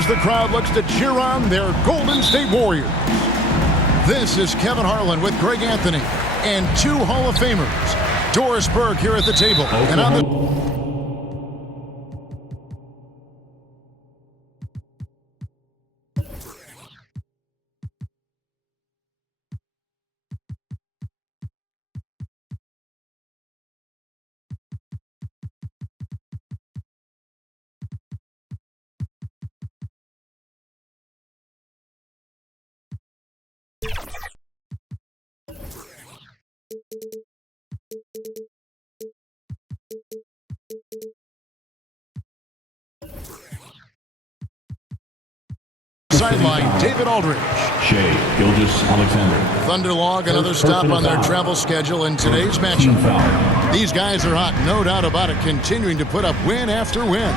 as the crowd looks to cheer on their Golden State Warriors. This is Kevin Harlan with Greg Anthony and two Hall of Famers, Doris Burke here at the table. And on the sideline, David Aldridge. Alexander. Thunderlog, another stop on their travel schedule in today's matchup. These guys are hot, no doubt about it, continuing to put up win after win.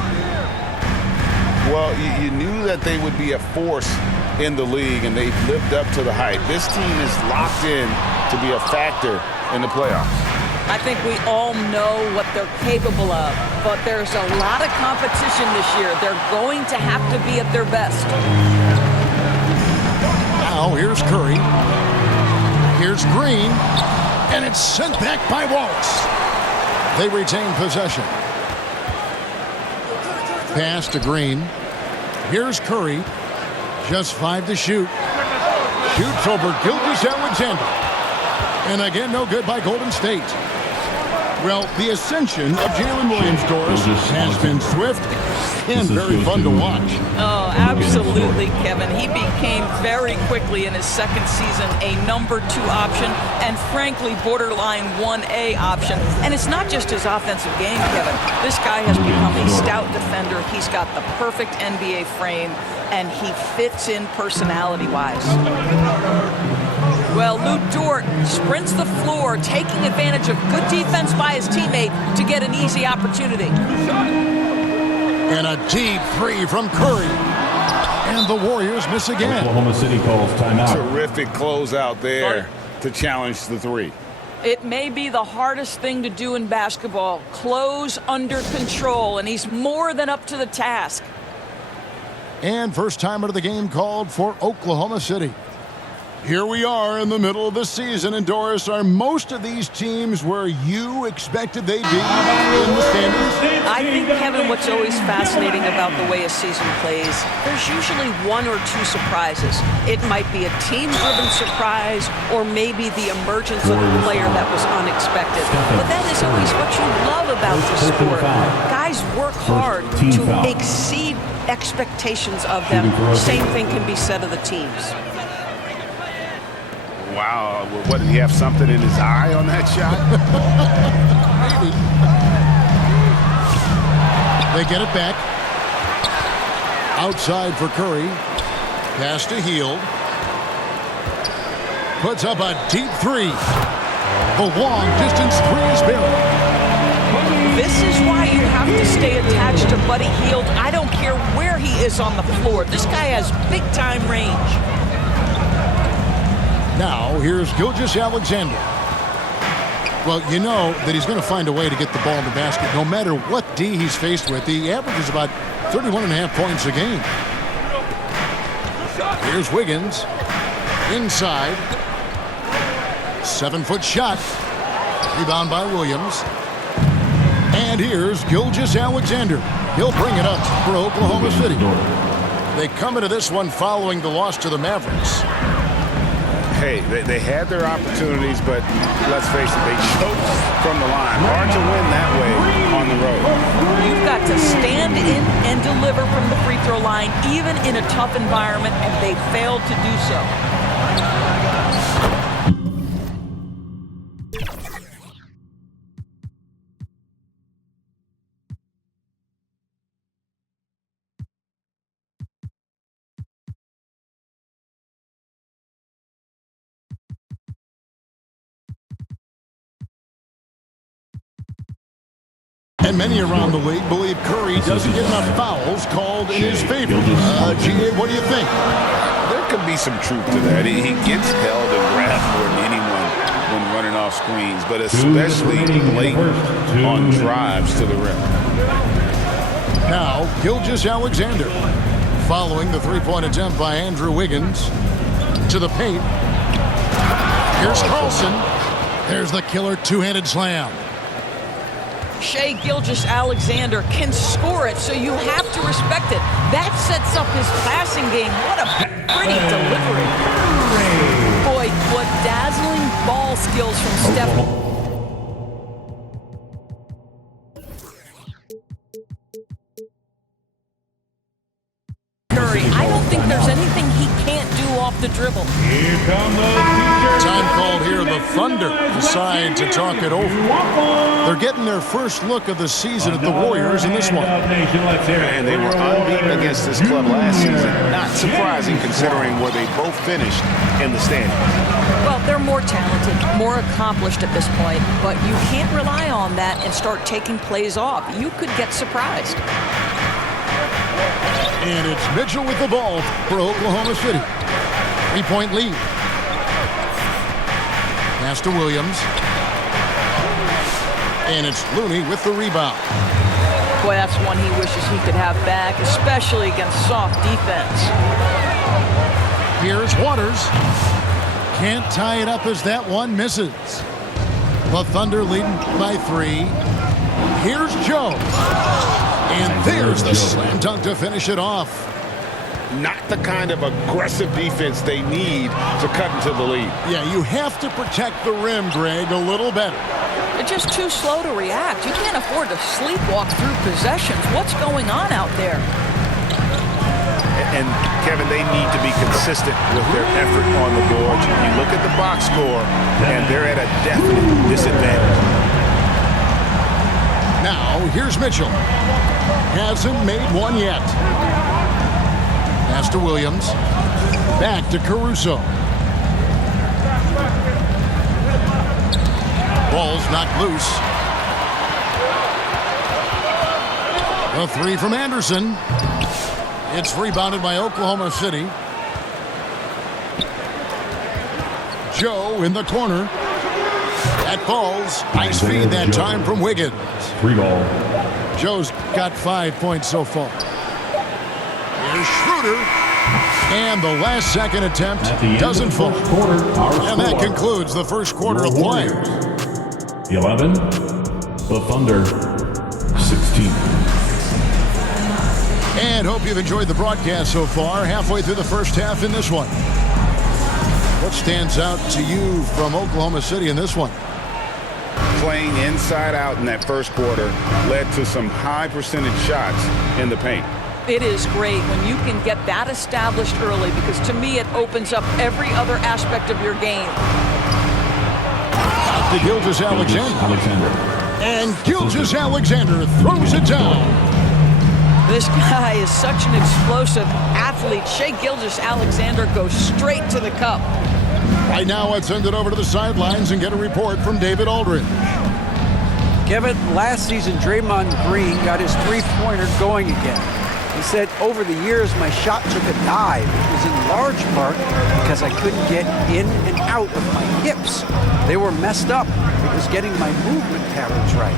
Well, you knew that they would be a force in the league, and they've lived up to the hype. This team is locked in to be a factor in the playoffs. I think we all know what they're capable of, but there's a lot of competition this year. They're going to have to be at their best. Now here's Curry. Here's Green. And it's sent back by Wallace. They retain possession. Pass to Green. Here's Curry. Just 5 to shoot. Shoots over Gilgeous-Alexander. And again, no good by Golden State. Well, the ascension of Jalen Williams, Doris, has been swift and very fun to watch. Oh, absolutely, Kevin. He became very quickly in his second season a number 2 option and, frankly, borderline 1A option. And it's not just his offensive game, Kevin. This guy has become a stout defender. He's got the perfect NBA frame, and he fits in personality-wise. Well, Lou Dort sprints the floor, taking advantage of good defense by his teammate to get an easy opportunity. And a deep three from Curry. And the Warriors miss again. Oklahoma City calls timeout. Terrific closeout there to challenge the three. It may be the hardest thing to do in basketball, close under control, and he's more than up to the task. And first timer of the game called for Oklahoma City. Here we are in the middle of the season, and Doris, are most of these teams where you expected they'd be in the standings? I think, Kevin, what's always fascinating about the way a season plays, there's usually 1 or 2 surprises. It might be a team-driven surprise, or maybe the emergence of a player that was unexpected. But that is always what you love about this sport. Guys work hard to exceed expectations of them. Same thing can be said of the teams. Wow, what, did he have something in his eye on that shot? Maybe. They get it back. Outside for Curry. Pass to Hield. Puts up a deep 3. The long distance 3 is buried. This is why you have to stay attached to Buddy Hield. I don't care where he is on the floor. This guy has big-time range. Now, here's Gilgeous-Alexander. Well, you know that he's going to find a way to get the ball in the basket no matter what D he's faced with. He averages about 31.5 points a game. Here's Wiggins. Inside. 7-foot shot. Rebound by Williams. And here's Gilgeous-Alexander. He'll bring it up for Oklahoma City. They come into this one following the loss to the Mavericks. Hey, they had their opportunities, but let's face it, they choked from the line. Hard to win that way on the road. You've got to stand in and deliver from the free throw line, even in a tough environment, and they failed to do so. And many around the league believe Curry doesn't get enough fouls called in his favor. G.A., what do you think? There could be some truth to that. He gets held and grabbed more than anyone when running off screens, but especially late on drives to the rim. Now, Gilgeous-Alexander. Following the three-point attempt by Andrew Wiggins. To the paint. Here's Carlson. There's the killer two-handed slam. Shai Gilgeous-Alexander can score it, so you have to respect it. That sets up his passing game. What a pretty delivery. Boy, what dazzling ball skills from Steph. I don't think there's anything he can't do off the dribble. Here come those teachers. Time called here. The Thunder decide to talk it over. They're getting their first look of the season at the Warriors in this one. And they were unbeaten against this club last season. Not surprising considering where they both finished in the standings. Well, they're more talented, more accomplished at this point, but you can't rely on that and start taking plays off. You could get surprised. And it's Mitchell with the ball for Oklahoma City. 3-point lead. Pass to Williams. And it's Looney with the rebound. Boy, that's one he wishes he could have back, especially against soft defense. Here's Waters. Can't tie it up as that one misses. The Thunder leading by 3. Here's Joe. And there's the slam dunk to finish it off. Not the kind of aggressive defense they need to cut into the lead. Yeah, you have to protect the rim, Greg, a little better. They're just too slow to react. You can't afford to sleepwalk through possessions. What's going on out there? And, Kevin, they need to be consistent with their effort on the boards. You look at the box score, and they're at a definite disadvantage. Now, here's Mitchell. Hasn't made one yet. Pass to Williams. Back to Caruso. Ball's knocked loose. A three from Anderson. It's rebounded by Oklahoma City. Joe in the corner. That falls. Nice feed that time from Wiggins. 3 ball. Joe's got 5 points so far. Here's Schroeder. And the last second attempt doesn't fall. And that concludes the first quarter of play. 11. The Thunder. 16. And hope you've enjoyed the broadcast so far. Halfway through the first half in this one. What stands out to you from Oklahoma City in this one? Playing inside out in that first quarter led to some high percentage shots in the paint. It is great when you can get that established early, because to me it opens up every other aspect of your game. Out to Gilgeous-Alexander. And Gilgeous-Alexander throws it down. This guy is such an explosive athlete. Shai Gilgeous-Alexander goes straight to the cup. Right now, let's send it over to the sidelines and get a report from David Aldridge. Kevin, last season, Draymond Green got his three-pointer going again. He said, over the years, my shot took a dive. It was in large part because I couldn't get in and out of my hips. They were messed up. It was getting my movement patterns right.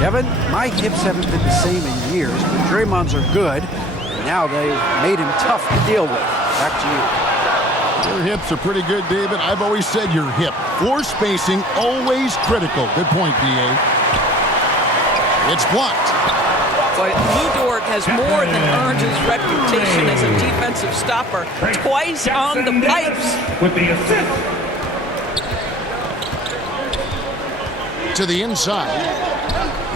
Kevin, my hips haven't been the same in years, but Draymond's are good. And now they've made him tough to deal with. Back to you. Your hips are pretty good, David. I've always said your hip. Floor spacing, always critical. Good point, B.A. It's blocked. But Lou Dort has more than earned his reputation as a defensive stopper. Twice on the pipes. With the assist. To the inside.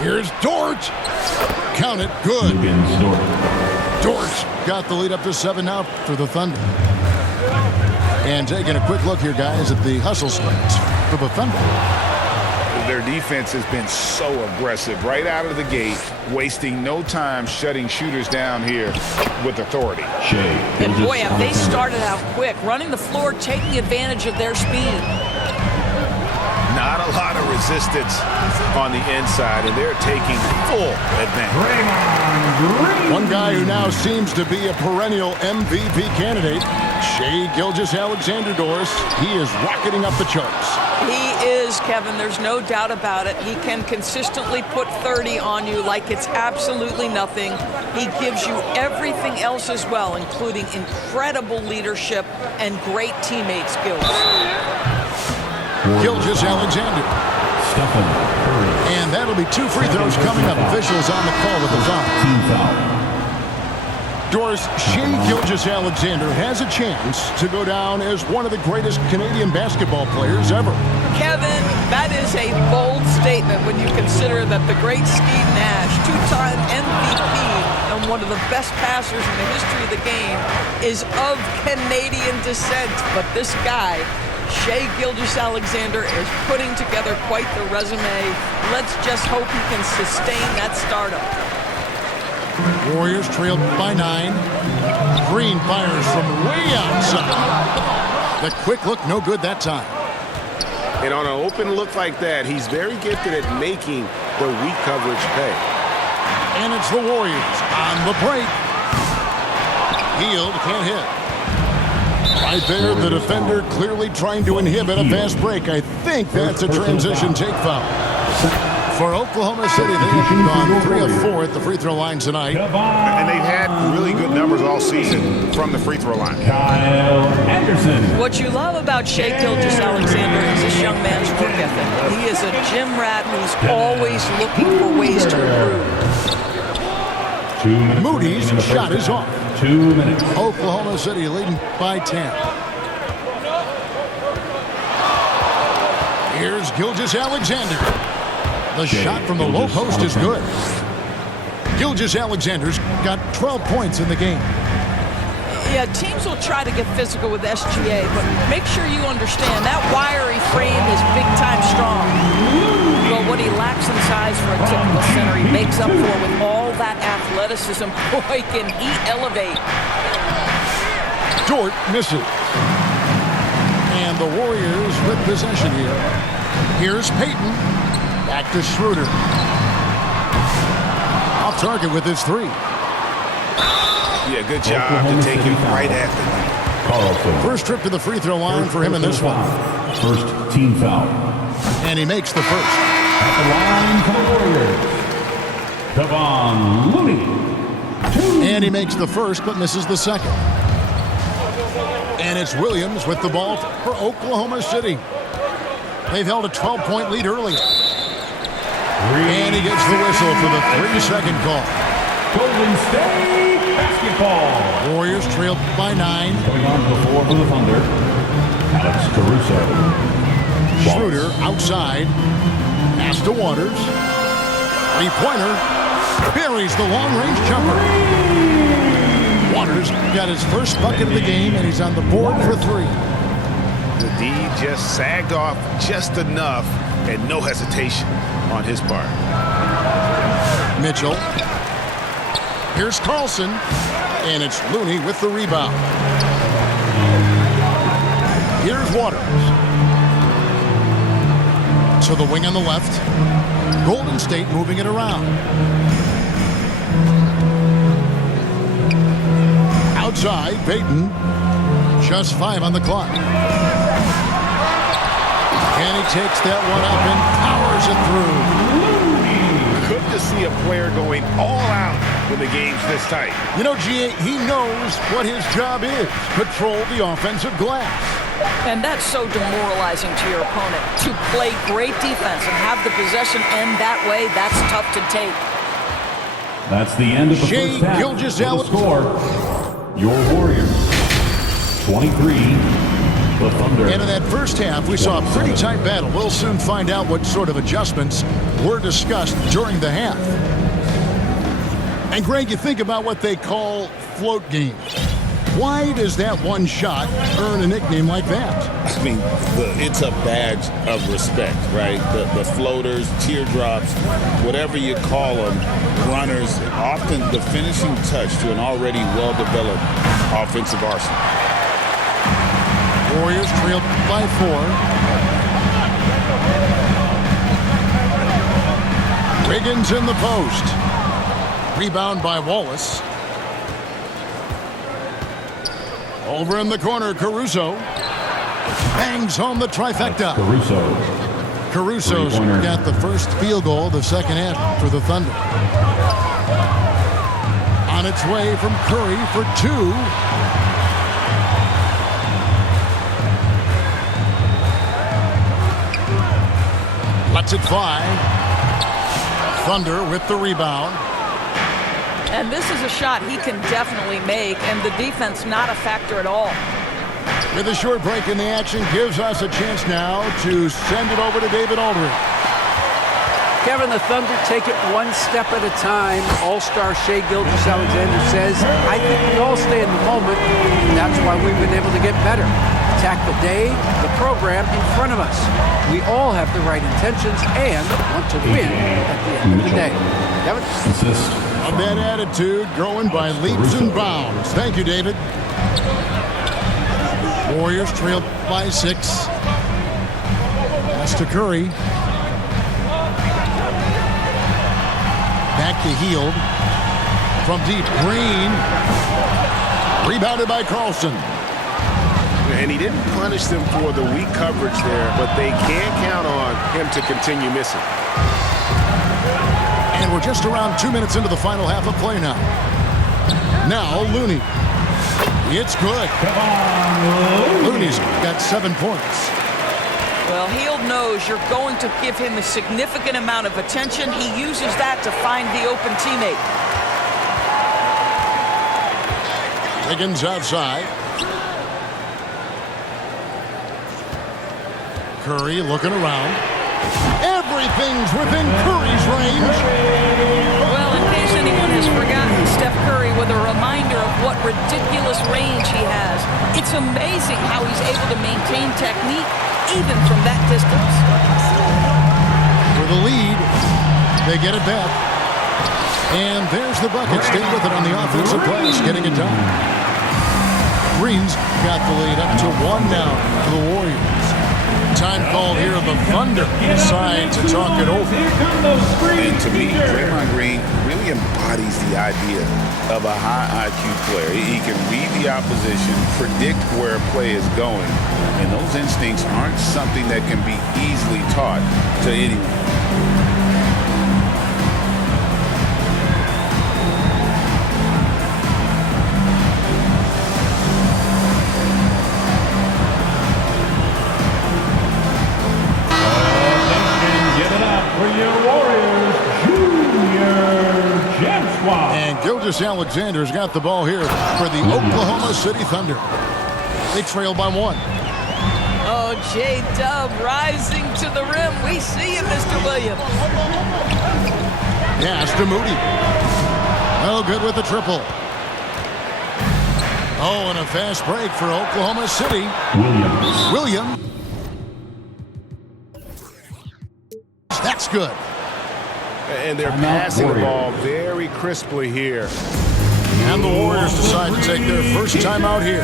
Here's Dort. Count it. Good. Dort got the lead up to 7 now for the Thunder. And taking a quick look here, guys, at the hustle stats for the Thunder. Their defense has been so aggressive right out of the gate, wasting no time shutting shooters down here with authority. And boy, have they started out quick, running the floor, taking advantage of their speed. Not a lot of resistance on the inside, and they're taking full advantage. One guy who now seems to be a perennial MVP candidate, Shai Gilgeous-Alexander, Doris. He is rocketing up the charts. He is, Kevin. There's no doubt about it. He can consistently put 30 on you like it's absolutely nothing. He gives you everything else as well, including incredible leadership and great teammate skills. Gilgeous-Alexander. Stephen Curry. And that'll be 2 free throws coming up. Officials on the call with the foul. Team foul. Doris, Shea Gilgeous-Alexander has a chance to go down as one of the greatest Canadian basketball players ever. Kevin, that is a bold statement when you consider that the great Steve Nash, 2-time MVP and one of the best passers in the history of the game, is of Canadian descent. But this guy, Shea Gilgeous-Alexander, is putting together quite the resume. Let's just hope he can sustain that stardom. Warriors trailed by 9. Green fires from way outside. The quick look, no good that time. And on an open look like that, he's very gifted at making the weak coverage pay. And it's the Warriors on the break. Hield can't hit. Right there, the defender clearly trying to inhibit a fast break. I think that's a transition take foul. For Oklahoma City, they have gone 3 of 4 at the free throw line tonight. And they've had really good numbers all season from the free throw line. Kyle Anderson. What you love about Shea Gilgeous-Alexander is this young man's work ethic. He is a gym rat who's always looking for ways to improve. 2 minutes. Moody's shot is off. 2 minutes. Oklahoma City leading by 10. Here's Gilgeous-Alexander. The shot from the low post is good. Gilgeous-Alexander's got 12 points in the game. Yeah, teams will try to get physical with SGA, but make sure you understand that wiry frame is big-time strong. But what he lacks in size for a typical center, he makes up for with all that athleticism. Boy, can he elevate. Dort misses. And the Warriors with possession here. Here's Payton. Back to Schroeder. Off target with his 3. Yeah, good job to take it right at the Carlson. First trip to the free throw line for him in this one. First team foul. And he makes the first. At the line for the Warriors, Kevon Looney. And he makes the first but misses the second. And it's Williams with the ball for Oklahoma City. They've held a 12-point lead earlier. And he gets the whistle for the 3-second call. Golden State basketball. Warriors trailed by 9. Coming on the floor for the Thunder, Alex Caruso. Schroeder outside. Pass to Waters. 3-pointer. Buries the long-range jumper. Waters got his first bucket of the game, and he's on the board for 3. The D just sagged off just enough, and no hesitation on his part. Mitchell. Here's Carlson. And it's Looney with the rebound. Here's Waters. To the wing on the left. Golden State moving it around. Outside, Payton. Just 5 on the clock. And he takes that one up and powers it through. Good to see a player going all out when the game's this tight. You know, G.A., he knows what his job is. Control the offensive glass. And that's so demoralizing to your opponent. To play great defense and have the possession end that way, that's tough to take. That's the end of the Shea first half. Gilgeous-Alexander. Score, your Warriors, 23, the Thunder. And in that first half, we saw a pretty tight battle. We'll soon find out what sort of adjustments were discussed during the half. And Greg, you think about what they call float games. Why does that one shot earn a nickname like that? I mean, it's a badge of respect, right? The floaters, teardrops, whatever you call them, runners, often the finishing touch to an already well-developed offensive arsenal. Warriors trailed by 4. Wiggins in the post. Rebound by Wallace. Over in the corner, Caruso. Bangs home the trifecta. Caruso. Caruso's Three-pointer. got the first field goal of the second half for the Thunder. On its way from Curry for two. Lets it fly. Thunder with the rebound. And this is a shot he can definitely make, and the defense not a factor at all. With a short break in the action, gives us a chance now to send it over to David Aldridge. Kevin, the Thunder take it one step at a time. All-star Shai Gilgeous-Alexander says, I think we all stay in the moment, and that's why we've been able to get better. Attack the day, the program in front of us. We all have the right intentions and want to win at the end of the day. Kevin? Assist. A bad attitude growing by leaps and bounds. Thank you, David. Warriors trail by 6. Pass to Curry. Back to Hield. From deep, Green. Rebounded by Carlson. And he didn't punish them for the weak coverage there, but they can count on him to continue missing. And we're just around 2 minutes into the final half of play now. Now, Looney. It's good. Looney's got 7 points. Well, Hield knows you're going to give him a significant amount of attention. He uses that to find the open teammate. Wiggins outside. Curry looking around. Everything's within Curry's range. Well, in case anyone has forgotten, Steph Curry with a reminder of what ridiculous range he has. It's amazing how he's able to maintain technique even from that distance. For the lead, they get it back. And there's the bucket. Stay with it on the offensive glass, getting it done. Green's got the lead up to 1 now for the Warriors. Time called here. The Thunder decide to talk it over. And to me, Draymond Green really embodies the idea of a high IQ player. He can read the opposition, predict where a play is going, and those instincts aren't something that can be easily taught to anyone. And Gilgeous-Alexander's got the ball here for the Oklahoma City Thunder. They trail by 1. Oh, J-Dub rising to the rim. We see you, Mr. Williams. Pass to Moody. Well, good with the triple. Oh, and a fast break for Oklahoma City. Williams. That's good. And they're passing the ball very crisply here. And the Warriors decide to take their first time out here.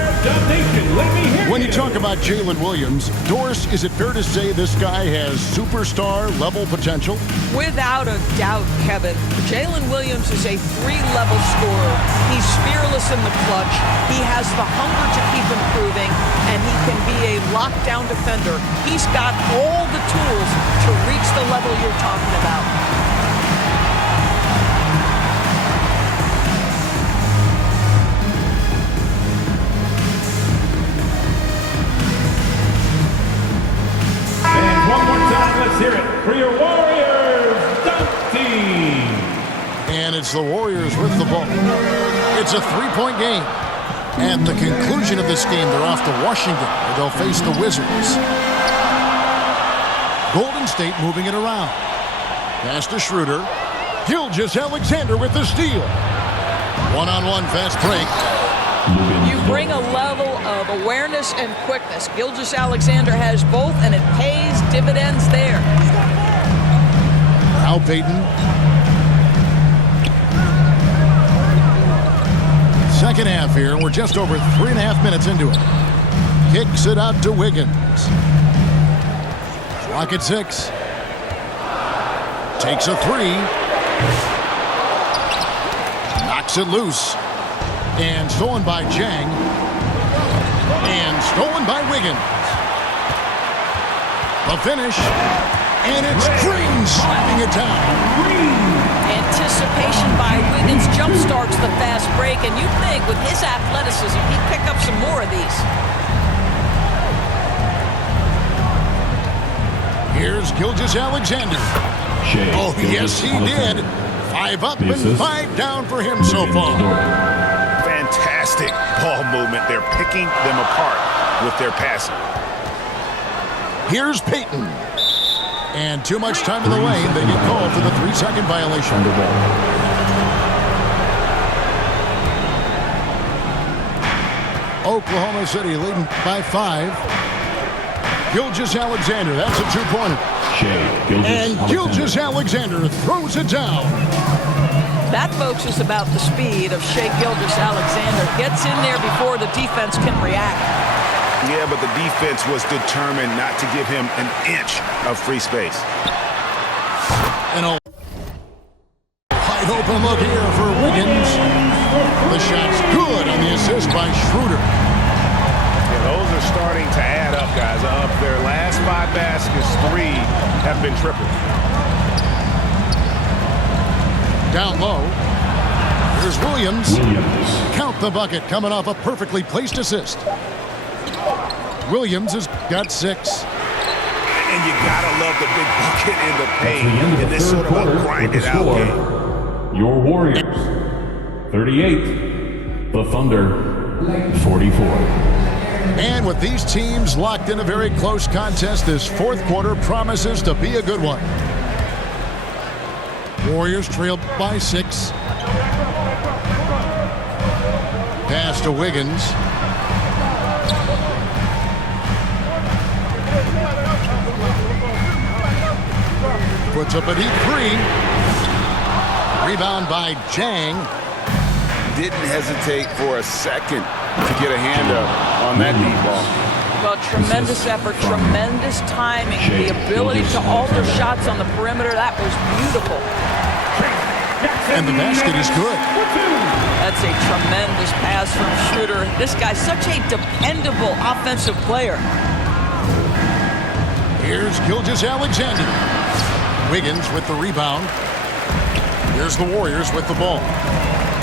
When you talk about Jalen Williams, Doris, is it fair to say this guy has superstar-level potential? Without a doubt, Kevin. Jalen Williams is a 3-level scorer. He's fearless in the clutch. He has the hunger to keep improving, and he can be a lockdown defender. He's got all the tools to reach the level you're talking about. Let's hear it for your Warriors dunk team. And it's the Warriors with the ball. It's a 3-point game. At the conclusion of this game, they're off to Washington, where they'll face the Wizards. Golden State moving it around. Pass to Schroeder. Gilgeous-Alexander with the steal. One-on-one fast break. You bring a level of awareness and quickness. Gilgeous-Alexander has both, and it pays dividends there. Al Payton. Second half here. We're just over 3.5 minutes into it. Kicks it out to Wiggins. Clock at 6. Takes a 3. Knocks it loose. And stolen by Jang. And stolen by Wiggins. The finish. And it's Green slapping it down. Anticipation by Wiggins jump-starts the fast break, and you'd think with his athleticism, he'd pick up some more of these. Here's Gilgeous-Alexander. Oh, yes, he did. 5 up and 5 down for him so far. Fantastic ball movement. They're picking them apart with their passing. Here's Peyton. And too much time in the lane. They get called for the 3-second violation. Oklahoma City leading by 5. Gilgeous-Alexander, that's a 2-pointer. And Gilgeous-Alexander throws it down. That, folks, is about the speed of Shai Gilgeous-Alexander. Gets in there before the defense can react. Yeah, but the defense was determined not to give him an inch of free space. And a wide open look here for Wiggins. The shot's good on the assist by Schroeder. Yeah, those are starting to add up, guys. Of their last 5 baskets, 3 have been triple. Down low. Here's Williams. Count the bucket coming off a perfectly placed assist. Williams has got 6. And you gotta love the big bucket in the paint in this sort of a grinded out game. Your Warriors, 38. The Thunder, 44. And with these teams locked in a very close contest, this 4th quarter promises to be a good one. Warriors trail by 6. Pass to Wiggins. Puts up a deep 3. Rebound by Jang. Didn't hesitate for a second to get a hand up on that deep ball. Well, tremendous effort, tremendous timing, the ability to alter shots on the perimeter. That was beautiful. And the basket is good. That's a tremendous pass from Schroeder. This guy's such a dependable offensive player. Here's Gilgeous-Alexander. Wiggins with the rebound. Here's the Warriors with the ball.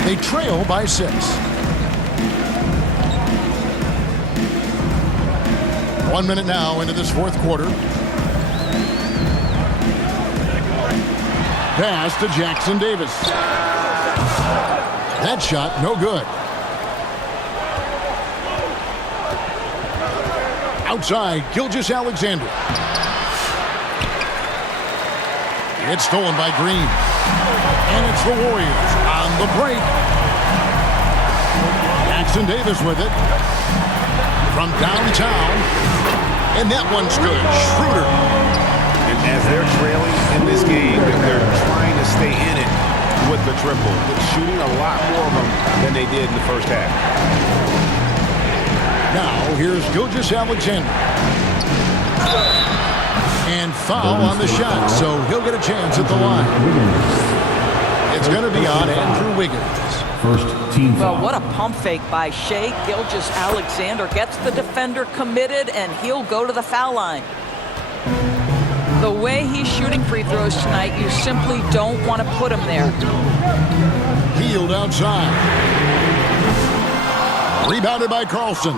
They trail by 6. 1 minute now into this 4th quarter. Pass to Jackson Davis. That shot, no good. Outside, Gilgeous-Alexander. It's stolen by Green. And it's the Warriors on the break. Jackson Davis with it. From downtown. And that one's good. Schroeder. And as they're trailing in this game, they're trying to stay in it with the triple. They're shooting a lot more of them than they did in the first half. Now, here's Gilgeous-Alexander. And foul on the shot, so he'll get a chance at the line. It's going to be on Andrew Wiggins. First team foul. Well, what a pump fake by Shai Gilgeous-Alexander. Gets the defender committed, and he'll go to the foul line. The way he's shooting free throws tonight, you simply don't want to put him there. Healed outside. Rebounded by Carlson.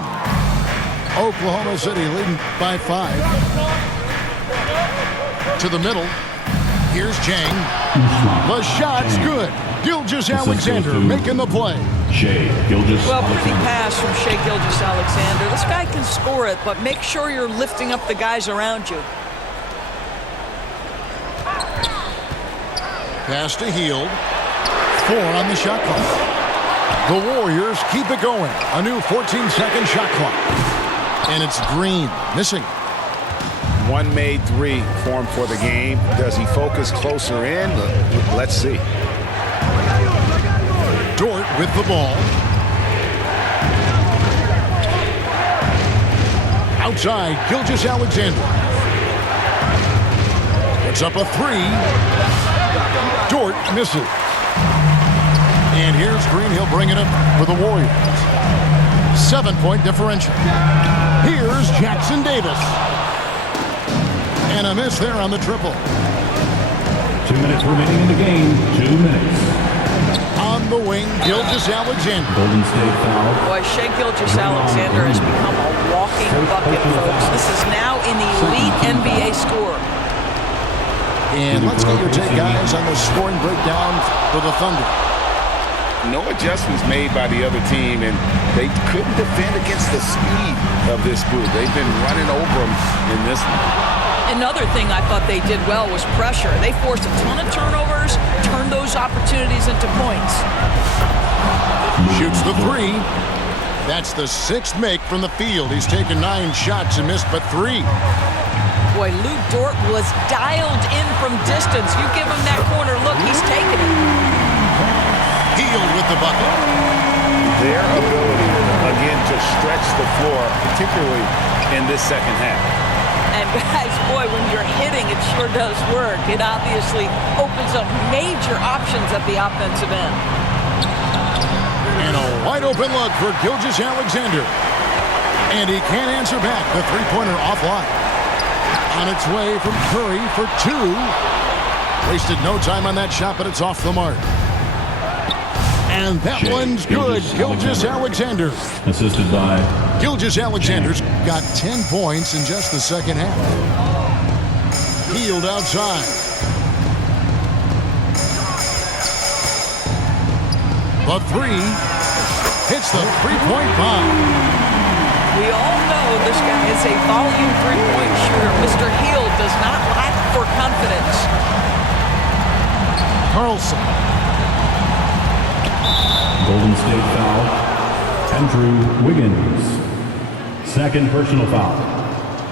Oklahoma City leading by 5. To the middle. Here's Jang. The shot's good. Gilgeous-Alexander making the play. Shai Gilgeous-Alexander. Well, pretty pass from Shai Gilgeous-Alexander. This guy can score it, but make sure you're lifting up the guys around you. Pass to Hield. 4 on the shot clock. The Warriors keep it going. A new 14-second shot clock. And it's Green missing. 1 made 3 for him for the game. Does he focus closer in? Let's see. Dort with the ball. Outside, Gilgeous-Alexander. Puts up a 3. Dort misses. And here's Green. He'll bring it up for the Warriors. 7-point differential. Here's Jackson Davis. And a miss there on the triple. 2 minutes remaining in the game. 2 minutes. On the wing, Gilgeous-Alexander. Golden State foul. Boy, Shai Gilgeous-Alexander has become a walking bucket, folks. This is now an elite NBA scorer. And let's get your take, guys, on the scoring breakdown for the Thunder. No adjustments made by the other team, and they couldn't defend against the speed of this group. They've been running over them in this one. Another thing I thought they did well was pressure. They forced a ton of turnovers, turned those opportunities into points. Shoots the three. That's the 6th make from the field. He's taken 9 shots and missed but 3. Boy, Lou Dort was dialed in from distance. You give him that corner look, he's taking it. Healed with the bucket. Their ability, again, to stretch the floor, particularly in this second half. And guys, boy, when you're hitting, it sure does work. It obviously opens up major options at the offensive end. And a wide open look for Gilgeous-Alexander. And he can't answer back. The three-pointer offline. On its way from Curry for 2. Wasted no time on that shot, but it's off the mark. And that one's good. Gilgeous-Alexander. Assisted by Gilgeous-Alexander's got 10 points in just the second half. Healed outside. The 3 hits the three-point bomb. We all know this guy is a volume three-point shooter. Mr. Hield does not lack for confidence. Carlson. Golden State foul. Andrew Wiggins. Second personal foul.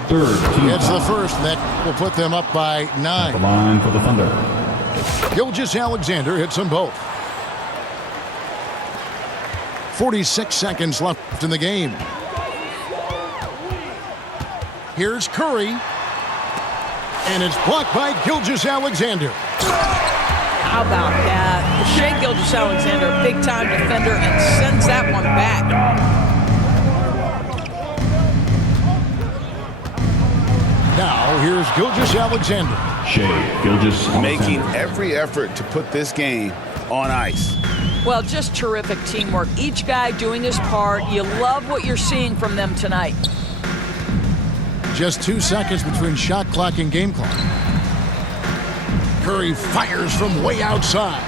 Third team It's foul. the first that will put them up by 9. The line for the Thunder. Gilgeous-Alexander hits them both. 46 seconds left in the game. Here's Curry. And it's blocked by Gilgeous-Alexander. How about that? Shai Gilgeous-Alexander, big-time defender, and sends that one back. Now, here's Gilgeous-Alexander. Shai Gilgeous-Alexander. Making every effort to put this game on ice. Well, just terrific teamwork. Each guy doing his part. You love what you're seeing from them tonight. Just 2 seconds between shot clock and game clock. Curry fires from way outside.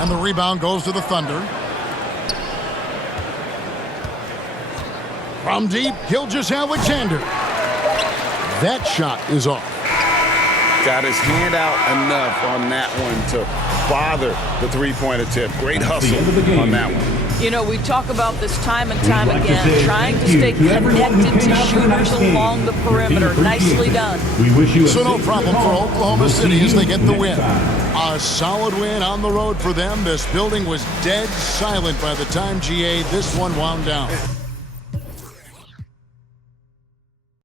And the rebound goes to the Thunder. From deep, Gilgeous-Alexander. That shot is off. Got his hand out enough on that one to bother the three-point attempt. Great hustle on that one. You know, we talk about this time and time again, trying to stay connected to shooters along the perimeter. Nicely done. So no problem for Oklahoma City as they get the win. A solid win on the road for them. This building was dead silent by the time, GA, this one wound down.